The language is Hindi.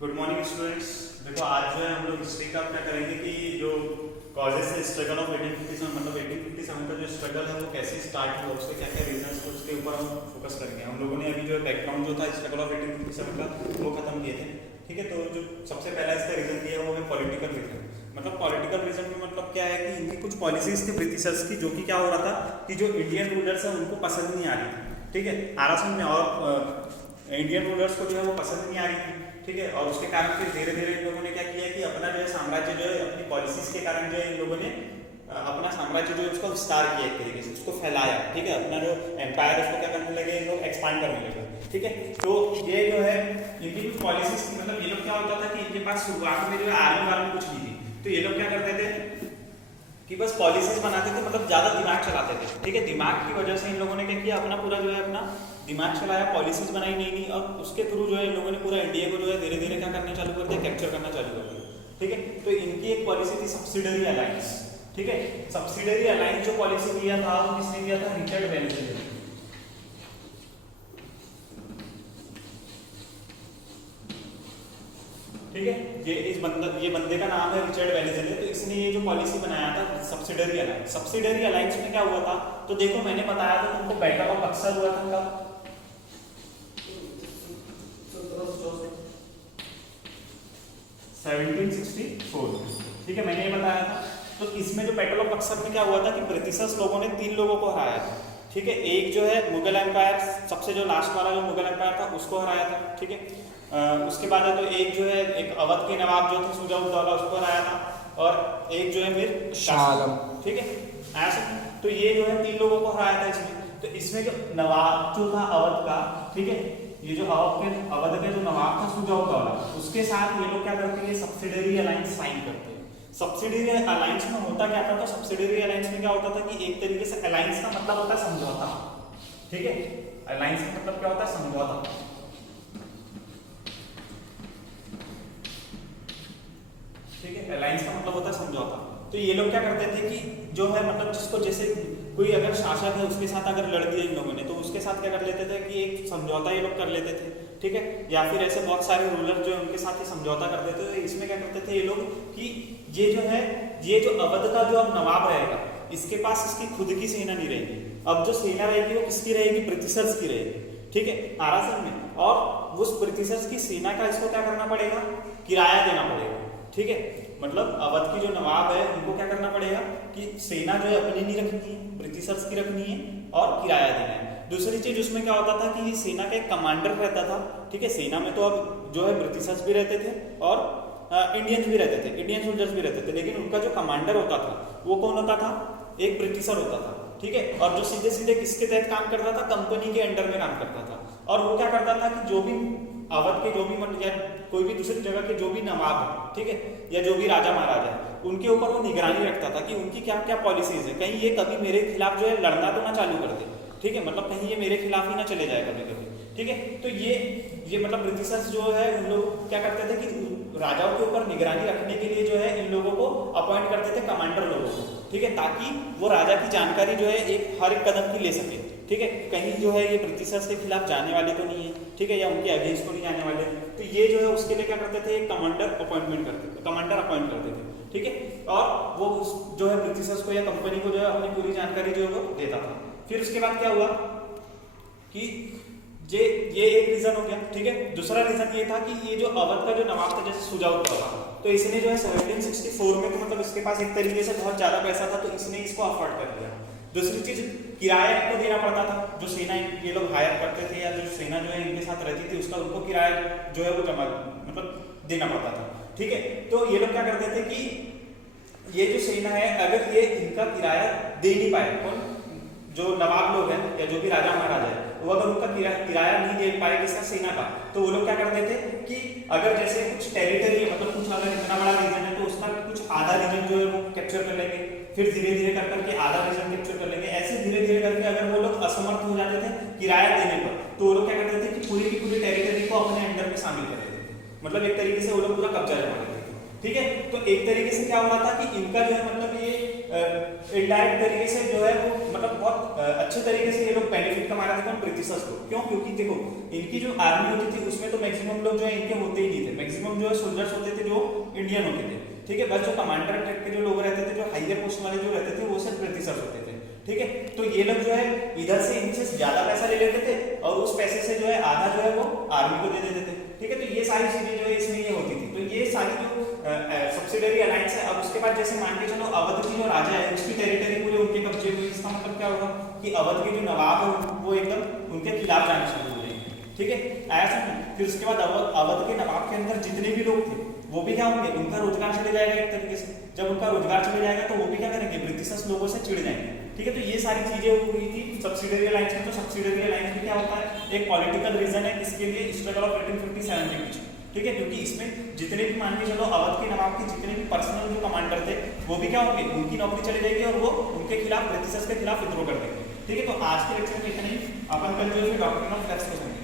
Good morning students. देखो आज जो है हम लोग हिस्ट्री का क्या करेंगे कि जो कॉजेस है स्ट्रगल ऑफ 1857 मतलब 1857 का जो स्ट्रगल है वो कैसे स्टार्ट हुआ, उसके क्या क्या रीजंस थे, उसके ऊपर हम फोकस करेंगे। हम लोगों ने अभी जो बैकग्राउंड जो था स्ट्रगल ऑफ 1857 का वो खत्म किए थे। ठीक है, तो जो सबसे पहला इसका रीजन दिया है वो है पॉलिटिकल रीजन। मतलब पॉलिटिकल रीजन में मतलब क्या है कि इनकी कुछ पॉलिसीज थी ब्रिटिशर्स की, जो कि क्या हो रहा था कि जो इंडियन रूलर्स हैं उनको पसंद नहीं आ रही थी। ठीक है, आरासन में और इंडियन रूलर्स को जो है वो पसंद नहीं आ रही थी। ठीक है, और उसके कारण फिर धीरे धीरे इन लोगों ने क्या किया कि अपना जो है साम्राज्य जो है अपनी पॉलिसीज के कारण जो है इन लोगों ने अपना साम्राज्य जो है उसका विस्तार किया, एक तरीके से उसको फैलाया। ठीक है, अपना जो एम्पायर उसको क्या करने लगे, इन लोग एक्सपांड करने लगे। ठीक है, तो ये जो है इनकी कुछ पॉलिसीज थी। मतलब ये लोग क्या होता था कि इनके पास शुरुआत में जो है आर्मी वार्मी कुछ नहीं थी, तो ये लोग क्या करते थे कि बस पॉलिसीज बनाते थे, मतलब ज्यादा दिमाग चलाते थे। ठीक है, दिमाग की वजह से इन लोगों ने क्या किया, अपना पूरा जो है अपना दिमाग चलाया, पॉलिसीज बनाई नई नई, और उसके थ्रू जो है इन लोगों ने पूरा इंडिया को जो है धीरे धीरे क्या करना चालू कर दिया, कैप्चर करना चालू कर दिया। ठीक है, तो इनकी एक पॉलिसी थी सब्सिडरी अलायंस। ठीक है, सब्सिडरी अलायंस जो पॉलिसी दिया था वो किसने दिया था, रिचर्ड वेलेस्ली ने। ठीक है, ये बंदे का नाम है रिचर्ड वेलेस्ली। तो इसने ये जो पॉलिसी बनाया था सब्सिडरी अलायंस। सब्सिडरी अलायंस में क्या हुआ था, तो देखो मैंने बताया था तुमको बैटल ऑफ बक्सर हुआ था कब, 1764। ठीक है, मैंने ये बताया था। तो इसमें जो बैटल ऑफ बक्सर में क्या हुआ था कि ब्रिटिशर्स लोगों ने 3 लोगों को हराया था। ठीक है, एक जो है मुगल एम्पायर, सबसे जो लास्ट वाला जो मुगल एम्पायर था उसको हराया था। ठीक है, उसके बाद है तो एक जो है एक अवध के नवाब जो थे शुजा-उद-दौला उसको हराया था, और एक जो है मीर शाह आलम। ठीक है, ऐसे तो ये जो है 3 लोगों को हराया था इसमें। तो इसमें जो नवाब जो था अवध का, ठीक है, ये जो अवध के जो नवाब था शुजा-उद-दौला, उसके साथ ये लोग क्या करते हैं, सब्सिडरी अलायंस साइन करते हैं। सब्सिडरी अलायंस में होता क्या था, तो सब्सिडरी अलायंस में क्या होता था कि एक तरीके से अलायंस का मतलब होता है समझौता। ठीक है, अलायंस का मतलब क्या होता है, समझौता। ठीक है, अलायंस का मतलब होता है समझौता। तो ये लोग क्या करते थे कि जो है मतलब जिसको जैसे कोई अगर शासक है उसके साथ अगर लड़ दिया इन लोगों ने, तो उसके साथ क्या कर लेते थे कि एक समझौता ये लोग कर लेते थे। ठीक है, या फिर ऐसे बहुत सारे रूलर जो है उनके साथ ही समझौता कर देते थे। इसमें क्या करते थे ये लोग कि ये जो है ये जो अवध का जो अब नवाब रहेगा, इसके पास इसकी खुद की सेना नहीं रहेगी। अब जो सेना रहेगी वो किसकी रहेगी, ब्रिटिशर्स की रहेगी। ठीक है, आरासन में, और उस ब्रिटिशर्स की सेना का इसको क्या करना पड़ेगा, किराया देना पड़ेगा। ठीक है, मतलब अवध की जो नवाब है उनको क्या करना पड़ेगा कि सेना जो है अपनी नहीं रखनी है, ब्रिटिशर्स की रखनी है, और किराया देना है। दूसरी चीज उसमें क्या होता था कि ये सेना का एक कमांडर रहता था। ठीक है, सेना में तो अब जो है ब्रिटिशर्स भी रहते थे और इंडियंस भी रहते थे, इंडियन सोल्जर्स भी रहते थे, लेकिन उनका जो कमांडर होता था वो कौन होता था, एक ब्रिटिशर होता था। ठीक है, और जो सीधे सीधे किसके तहत काम करता था, कंपनी के अंडर में काम करता था। और वो क्या करता था कि जो भी अवध के जो भी या कोई भी दूसरी जगह के जो भी नवाब है, ठीक है, या जो भी राजा महाराजा है, उनके ऊपर वो निगरानी रखता था कि उनकी क्या क्या पॉलिसीज है, कहीं ये कभी मेरे खिलाफ जो है लड़ना तो ना चालू कर दे। ठीक है, मतलब कहीं ये मेरे खिलाफ ही ना चले जाए कभी कभी। ठीक है, तो ये मतलब ब्रिटिशर्स जो है उन लोग क्या करते थे कि राजाओं के ऊपर निगरानी रखने के लिए जो है इन लोगों को अपॉइंट करते थे, कमांडर लोगों को। ठीक है, ताकि वो राजा की जानकारी जो है हर एक कदम की ले सके। ठीक है, कहीं जो है ये ब्रिटिशर्स के खिलाफ जाने वाले तो नहीं है, ठीक है, या उनके अगेंस्ट तो नहीं जाने वाले। तो ये जो है उसके लिए क्या करते थे, एक कमांडर अपॉइंटमेंट करते थे, कमांडर अपॉइंट करते थे। ठीक है, और वो जो है ब्रिटिशर्स को या कंपनी को जो है अपनी पूरी जानकारी जो है वो देता था। फिर उसके बाद क्या हुआ कि ये एक रीजन हो गया। ठीक है, दूसरा रीजन ये था कि ये जो अवध का जो नवाब था जैसे शुजा-उद-दौला, तो इसने जो है 1764 में तो मतलब इसके पास एक तरीके से बहुत ज्यादा पैसा था, तो इसने इसको अफोर्ड कर लिया। दूसरी चीज किराया इनको देना पड़ता था, जो सेना ये लोग हायर करते थे या जो सेना जो है इनके साथ रहती थी उसका उनको किराया जो है वो जमा मतलब देना पड़ता था। ठीक है, तो ये लोग क्या करते थे कि ये जो सेना है अगर ये इनका किराया दे नहीं पाए, कौन जो नवाब लोग हैं या जो भी राजा महाराजा है, वो अगर उनका किराया नहीं दे पाए किसका, सेना का, तो वो लोग क्या करते थे कि अगर जैसे कुछ टेरिटरी है, मतलब कुछ अगर इतना बड़ा रीजन है तो उसका कुछ आधा रीजन जो है वो कैप्चर कर लेंगे, फिर धीरे धीरे कर करके आधा रीजन कैप्चर कर लेंगे। ऐसे धीरे धीरे करके अगर वो लोग असमर्थ हो जाते थे किराया देने पर, तो वो लोग क्या करते थे कि पूरी की पूरी टेरिटरी को अपने अंडर में शामिल कर लेते थे, मतलब एक तरीके से वो लोग पूरा कब्जा जमा लेते थे। ठीक है, तो एक तरीके से क्या हो रहा था कि इनका जो है मतलब ये इनडायरेक्ट तरीके से जो है वो मतलब बहुत अच्छे तरीके से ये लोग बेनिफिट कमा रहे थे ब्रिटिशर्स को। क्यों, क्योंकि देखो इनकी जो आर्मी होती थी उसमें तो मैक्सिमम लोग जो है इनके होते ही नहीं थे, मैक्सिमम मैक्सिमम जो है सोल्जर्स होते थे जो इंडियन होते थे, ठीक है। बस जो कमांडर ट्रैक के जो लोग रहते थे, जो हाइयर पोस्ट वाले जो रहते थे, वो सिर्फ ब्रिटिशर्स होते थे, ठीक है। तो ये लोग जो है इधर से इनसे ज्यादा पैसा ले लेते थे और उस पैसे से जो है आधा जो है वो आर्मी को दे देते थे, ठीक है। तो ये सारी चीजें जो है इसमें ये होती थी। तो ये सारी जो सब्सिडरी अलायंस है। अब उसके बाद जैसे मान के चलो अवध की जो राजा है उसकी टेरिटरी पूरे उनके कब्जे हुई, इसका मतलब क्या होगा कि अवध के जो नवाब है वो एकदम उनके खिलाफ जाना शुरू हो जाएंगे, ठीक है। ऐसा नहीं, फिर उसके बाद अवध के नवाब के अंदर जितने भी लोग थे वो भी क्या होंगे, उनका रोजगार चले जाएगा एक तरीके से। जब उनका रोजगार चले जाएगा तो वो भी क्या करेंगे, ब्रिटिशर्स लोगों से चिढ़ जाएंगे, ठीक है। तो ये सारी चीजें हुई थी सब्सिडरी अलायंस में। तो सब्सिडरी अलायंस में क्या होता है, एक पॉलिटिकल रीजन है इसके लिए, स्ट्रगल ऑफ 1857 के पीछे, ठीक है। क्योंकि इसमें जितने भी मान के चलो अवध के नवाब के जितने भी पर्सनल जो कमांडर थे वो भी क्या होंगे, उनकी नौकरी चली जाएगी और वो उनके खिलाफ ब्रिटिशर्स के खिलाफ विद्रोह कर देंगे, ठीक है। तो आज के लेक्चर में इतना ही। अपन कल जो है डॉक्ट्रिन ऑफ टैक्स को समझेंगे।